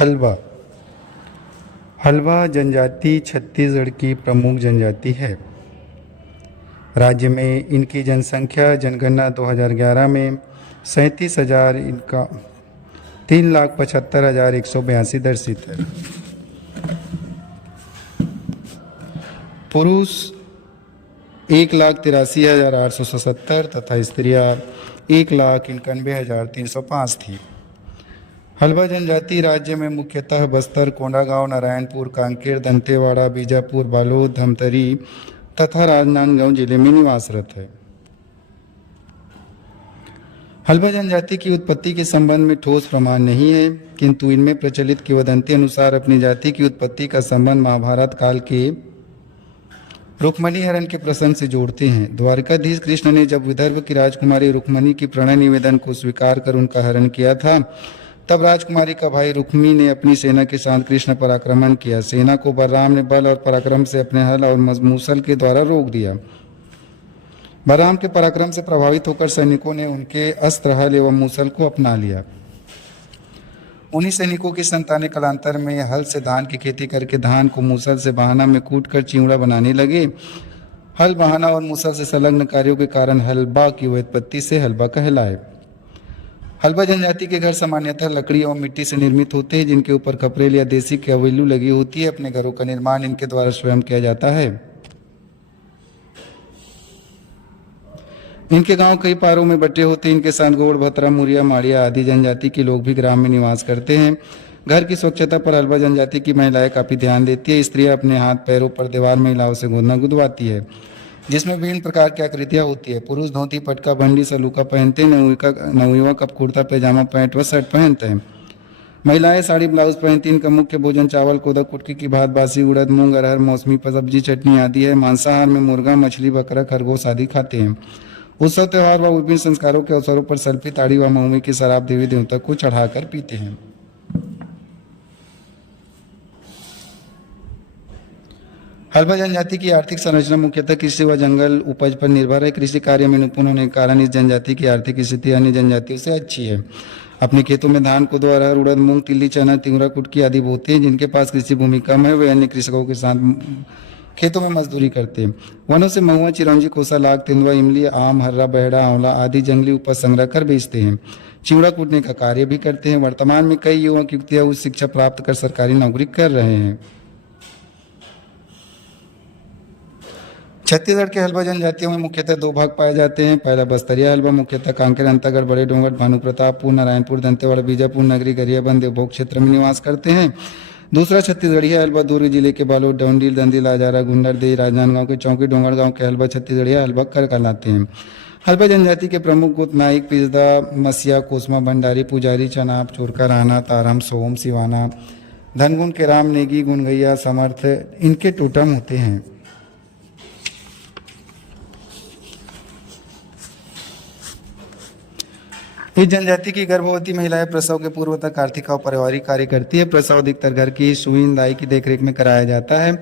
हल्बा। हल्बा जनजाति छत्तीसगढ़ की प्रमुख जनजाति है। राज्य में इनकी जनसंख्या जनगणना 2011 में 37,000 इनका 3,75,182 दर्शित है। पुरुष 1,83,877 तथा स्त्रियां 1,91,305 थी। हल्बा जनजाति राज्य में मुख्यतः बस्तर, कोंडागांव, नारायणपुर, कांकेर, दंतेवाड़ा, बीजापुर, बालोद, धमतरी तथा राजनांदगांव जिले में निवासरत है। हल्बा जनजाति की उत्पत्ति के संबंध में ठोस प्रमाण नहीं है, किंतु इनमें प्रचलित किंवदंती अनुसार अपनी जाति की उत्पत्ति का संबंध महाभारत काल के रुक्मणी हरण के प्रसंग से जोड़ते हैं। द्वारकाधीश कृष्ण ने जब विदर्भ की राजकुमारी रुक्मणी की प्रणय निवेदन को स्वीकार कर उनका हरण किया था, तब राजकुमारी का भाई रुक्मी ने अपनी सेना के साथ कृष्ण पर आक्रमण किया। सेना को बलराम ने बल और पराक्रम से अपने हल और मूसल के द्वारा रोक दिया। बलराम के पराक्रम से प्रभावित होकर सैनिकों ने उनके अस्त्र, हल एवं मूसल को अपना लिया। उन्हीं सैनिकों की संतानें कालांतर में हल से धान की खेती करके धान को मूसल से बहाना में कूटकर चिवड़ा बनाने लगे। हल, बहाना और मूसल से संलग्न कार्यों के कारण हल्बा की उत्पत्ति से हल्बा कहलाए। हल्बा जनजाति के घर सामान्यतः लकड़ी और मिट्टी से निर्मित होते हैं, जिनके ऊपर खपरेल या देसी केवैलू लगी होती है। अपने घरों का निर्माण इनके द्वारा स्वयं किया जाता है। इनके गांव कई पारों में बटे होते हैं। इनके साथ गोड़, भतरा, मुरिया, माड़िया आदि जनजाति के लोग भी ग्राम में निवास करते हैं। घर की स्वच्छता पर हल्बा जनजाति की महिलाएं काफी ध्यान देती है। स्त्रियां अपने हाथ पैरों पर दीवार महिलाओं से गोदना गुदवाती है, जिसमें विभिन्न प्रकार की आकृतियां होती है। पुरुष धोती, पटका, बंडी, सलूका पहनते हैं। नवयुवक अब कुर्ता, पैजामा, पैंट व शर्ट पहनते हैं। महिलाएं साड़ी, ब्लाउज पहनती हैं। इनका मुख्य भोजन चावल, कोदक, कुटकी की भात, बासी, उड़द, मूंग, अरहर, मौसमी सब्जी, चटनी आदि है। मांसाहार में मुर्गा, मछली, बकरा, खरगोश आदि खाते हैं। उत्सव, त्योहार व विभिन्न संस्कारों के अवसरों पर सल्फी, ताड़ी व महुमी की शराब देवी देवता को चढ़ाकर पीते हैं। हल्बा जनजाति की आर्थिक संरचना मुख्यतः कृषि व जंगल उपज पर निर्भर है। कृषि कार्य में निपुण होने के कारण इस जनजाति की आर्थिक स्थिति अन्य जनजातियों से अच्छी है। अपने खेतों में धान, कोदो, अरहर, उड़द, मूंग, तिल्ली, चना, तिंवरा, कुटकी आदि बोते हैं। जिनके पास कृषि भूमि कम है, वे अन्य कृषकों के साथ खेतों में मजदूरी करते हैं। वनों से महुआ, चिरौंजी, कोसा, लाख, तेंदुआ, इमली, आम, हर्रा, बहेड़ा, आंवला आदि जंगली उपज संग्रह कर बेचते हैं। चिवड़ा कूटने का कार्य भी करते हैं। वर्तमान में कई युवक युवतियां उच्च शिक्षा प्राप्त कर सरकारी नौकरी कर रहे हैं। छत्तीसगढ़ के हल्बा जनजातियों में मुख्यतः दो भाग पाए जाते हैं। पहला बस्तरिया हल्बा, मुख्यतः कांकेर, अंतागढ़, बड़े डोंगर, भानुप्रतापपुर, नारायणपुर, दंतेवाड़ा, बीजापुर नगरी, गरियाबंद, देवभोग क्षेत्र में निवास करते हैं। दूसरा छत्तीसगढ़िया हल्बा दुर्ग जिले के बालोद, डौंडील, दंदी, लाजारा, गुंडरदेही, राजनांदगांव के चौकी, डोंगरगांव के हल्बा छत्तीसगढ़िया हल्बा कर कहलाते हैं। हल्बा जनजाति के प्रमुख गुत नाइक, पिजदा, मसिया, कोसमा, भंडारी, पुजारी, चनाब, चोरका, राणा, तारम, सोम, सिवाना, धनगुन, केराम, नेगी, गुनगैया, समर्थ इनके टोटम होते हैं। इस जनजाति की गर्भवती महिलाएं प्रसव के पूर्व तक आर्थिक और पारिवारिक कार्य करती है। प्रसव अधिकतर घर की सुईन दाई की देखरेख में कराया जाता है।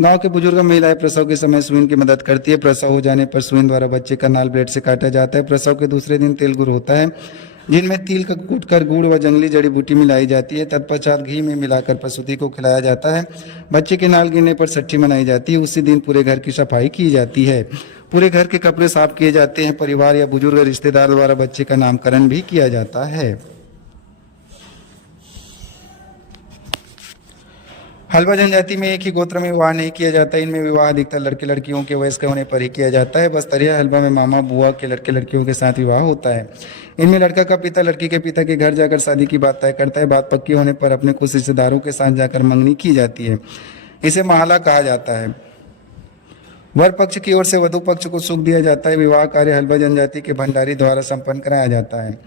गांव के बुजुर्ग महिलाएं प्रसव के समय सुईन की मदद करती है। प्रसव हो जाने पर सुईन द्वारा बच्चे का नाल ब्लेड से काटा जाता है। प्रसव के दूसरे दिन तेल गुड़ होता है, जिनमें तिल का कूटकर गुड़ व जंगली जड़ी बूटी मिलाई जाती है। तत्पश्चात घी में मिलाकर प्रसूति को खिलाया जाता है। बच्चे के नाल गिरने पर छठी मनाई जाती है। उसी दिन पूरे घर की सफाई की जाती है। पूरे घर के कपड़े साफ किए जाते हैं। परिवार या बुजुर्ग रिश्तेदार द्वारा बच्चे का नामकरण भी किया जाता है। हल्बा जनजाति में एक ही गोत्र में विवाह नहीं किया जाता। इनमें विवाह अधिकतर लड़के लड़कियों के वयस्क होने पर ही किया जाता है। बस्तरिया हल्बा में मामा बुआ के लड़के लड़कियों के साथ विवाह होता है। इनमें लड़का का पिता लड़की के पिता के घर जाकर शादी की बात तय करता है। बात पक्की होने पर अपने कुछ रिश्तेदारों के साथ जाकर मंगनी की जाती है। इसे महला कहा जाता है। वर पक्ष की ओर से वधु पक्ष को सुख दिया जाता है। विवाह कार्य हल्बा जनजाति के भंडारी द्वारा संपन्न कराया जाता है।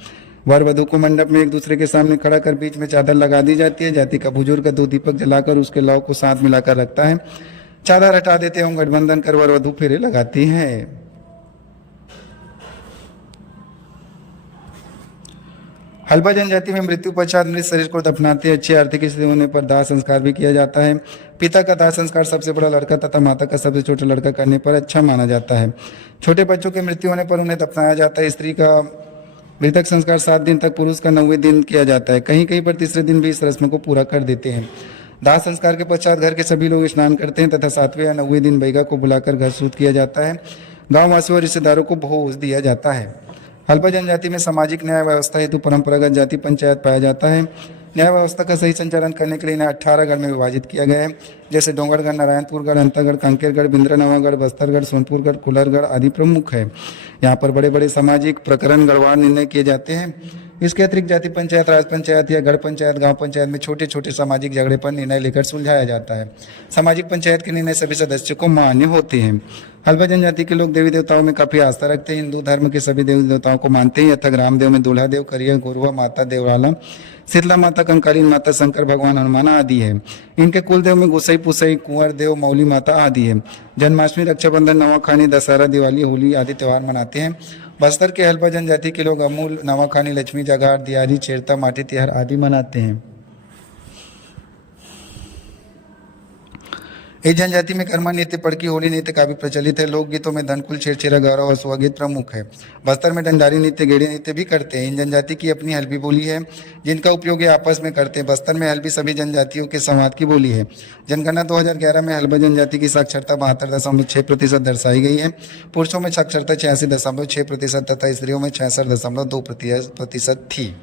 वर वधु को मंडप में एक दूसरे के सामने खड़ा कर बीच में चादर लगा दी जाती है। जाति का बुजुर्ग दो दीपक जलाकर उसके लौ को साथ मिलाकर रखता है। चादर हटा देते हैं, गठबंधन कर वर वधु फेरे लगाती हैं। हल्बा जनजाति में मृत्यु पश्चात मृत शरीर को दफनाते हैं। अच्छी आर्थिक स्थिति होने पर दाह संस्कार भी किया जाता है। पिता का दाह संस्कार सबसे बड़ा लड़का तथा माता का सबसे छोटा लड़का करने पर अच्छा माना जाता है। छोटे बच्चों की मृत्यु होने पर उन्हें दफनाया जाता है। स्त्री का मृतक संस्कार 7 दिन तक, पुरुष का 9वें दिन किया जाता है। कहीं कहीं पर तीसरे दिन भी इस रस्म को पूरा कर देते हैं। दाह संस्कार के पश्चात घर के सभी लोग स्नान करते हैं तथा 7वें या 9वें दिन बैगा को बुलाकर घर शुद्ध किया जाता है। गाँव वासियों और रिश्तेदारों को भोज दिया जाता है। हल्बा जनजाति में सामाजिक न्याय व्यवस्था हेतु परंपरागत जाति पंचायत पाया जाता है। न्याय व्यवस्था का सही संचालन करने के लिए इन्हें 18 गढ़ में विभाजित किया गया है, जैसे डोंगरगढ़, नारायणपुरगढ़, अंतागढ़, कांकेरगढ़, बिंद्रानवागढ़, बस्तरगढ़, सोनपुरगढ़, कुलरगढ़ आदि प्रमुख है। यहाँ पर बड़े बड़े सामाजिक प्रकरण गढ़वार निर्णय किए जाते हैं। इसके अतिरिक्त जाति पंचायत, राज पंचायत या गढ़ पंचायत, गांव पंचायत में छोटे छोटे सामाजिक झगड़े पर निर्णय लेकर सुलझाया जाता है। सामाजिक पंचायत के निर्णय सभी सदस्यों को मान्य होते हैं। हल्बा जनजाति के लोग देवी देवताओं में काफी आस्था रखते हैं। हिंदू धर्म के सभी देवी देवताओं को मानते हैं, यथा ग्रामदेव में दूल्हा देव, करिया, गुरुआ माता, देवराला, शीतला माता, कंकालीन माता, शंकर भगवान, हनुमान आदि है। इनके कुलदेव में गुसई, पुसई, कुंवर देव, मौली माता आदि है। जन्माष्टमी, रक्षाबंधन, नवाखानी, दशहरा, दिवाली, होली आदि त्यौहार मनाते हैं। बस्तर के हल्बा जनजाति के लोग अमूल, नवाखानी, लक्ष्मी जगार, दियारी, चेरता, माटी तिहार आदि मनाते हैं। इस जनजाति में कर्मा नृत्य, पड़की, होली नृत्य काफी प्रचलित है। लोकगीतों में धनकुल, छेरछेरा, गौरव और सुहागीत प्रमुख है। बस्तर में डंडारी नृत्य, गेड़ी नृत्य भी करते हैं। इन जनजाति की अपनी हल्बी बोली है, जिनका उपयोग ये आपस में करते हैं। बस्तर में हल्बी सभी जनजातियों के संवाद की बोली है। जनगणना 2011 में हल्बा जनजाति की साक्षरता 72.6% दर्शाई गई है। पुरुषों में साक्षरता 86.6% तथा स्त्रियों में 66.2% थी।